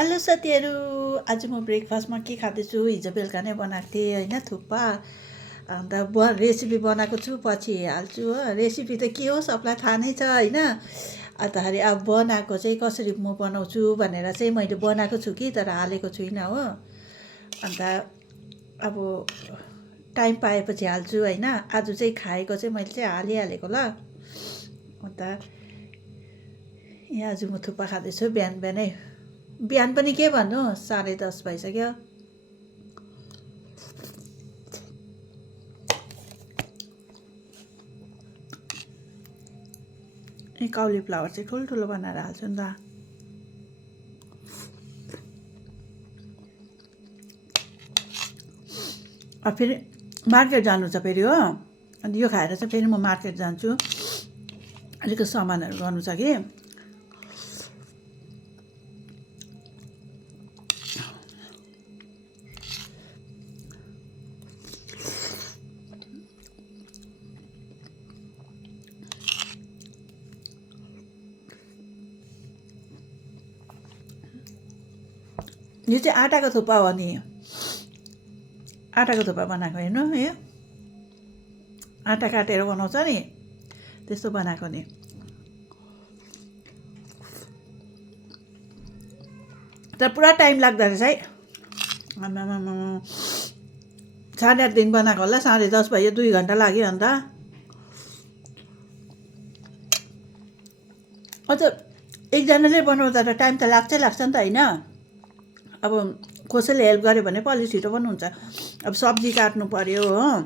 Hello साथीहरू। आज म ब्रेकफास्टमा के खाँदैछु, हिजो बेलुका नै बनाएको थिएँ होइन, थुक्पा। अन्त रेसिपी बनाएको छु, पछि हाल्छु हो। रेसिपी त के हो सबलाई थाहा नै छ होइन। अन्तखेरि अब बनाएको चाहिँ कसरी म बनाउँछु भनेर चाहिँ मैले बनाएको छु कि तर हालेको छुइनँ हो। अन्त अब टाइम पाएपछि हाल्छु होइन। आज चाहिँ खाएको चाहिँ मैले चाहिँ हालिहालेको ल। अन्त यहाँ आज म थुक्पा खाँदैछु बिहान बिहानै। बिहान पनि के भन्नु, 10:30 भइसक्यो। ए काउलीफ्लावर चाहिँ ठुल्ठुलो बनाएर हाल्छु नि त। अब फेरि मार्केट जानु छ फेरि हो। अन्त यो खाएर चाहिँ फेरि म मार्केट जान्छु, अलिकति सामानहरू गर्नु छ कि। यो चाहिँ आँटाको थुक्पा हो नि, आँटाको थुक्पा बनाएको हेर्नु। यो आँटा काटेर बनाउँछ नि, त्यस्तो बनाएको नि। तर पुरा टाइम लाग्दो रहेछ है। 8:30 बनाएको होला, 10:30 भयो, 2 घन्टा लाग्यो। अन्त अझ एकजनाले बनाउँदा त टाइम त लाग्छ नि त होइन। अब कसैले हेल्प गर्यो भने पो अलिक छिटो पनि हुन्छ। अब सब्जी काट्नु पऱ्यो हो,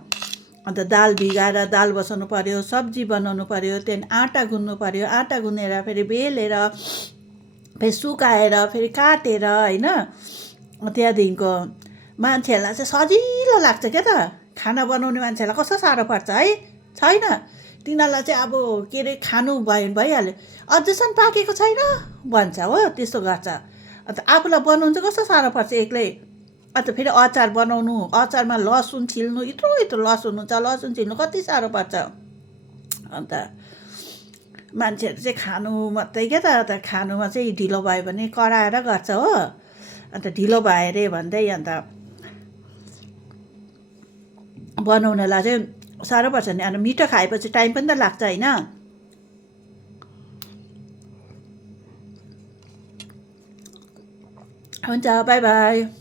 अन्त दाल भिगाएर दाल बसाउनु पऱ्यो, सब्जी बनाउनु पऱ्यो, त्यहाँदेखि आँटा गुन्नु पऱ्यो, आँटा गुनेर फेरि बेलेर फेरि सुकाएर फेरि काटेर होइन। त्यहाँदेखिको मान्छेहरूलाई चाहिँ सजिलो लाग्छ क्या त। खाना बनाउने मान्छेलाई कस्तो साह्रो पर्छ है, छैन। तिनीहरूलाई चाहिँ अब के अरे खानु भइहाल्यो, अझसम्म पाकेको छैन भन्छ हो, त्यस्तो गर्छ। अन्त आफूलाई बनाउनु चाहिँ कस्तो साह्रो पर्छ एक्लै। अन्त फेरि अचार बनाउनु, अचारमा लसुन छिल्नु, यत्रो यत्रो लसुन हुन्छ, लसुन छिल्नु कति साह्रो पर्छ। अन्त मान्छेहरू चाहिँ खानु मात्रै क्या त खानुमा चाहिँ ढिलो भयो भने कराएर गर्छ हो। अन्त ढिलो भयो अरे भन्दै अन्त बनाउनलाई चाहिँ साह्रो पर्छ नि। अन्त मिठो खाएपछि टाइम पनि त लाग्छ होइन। हुन्छ, बाई बाई।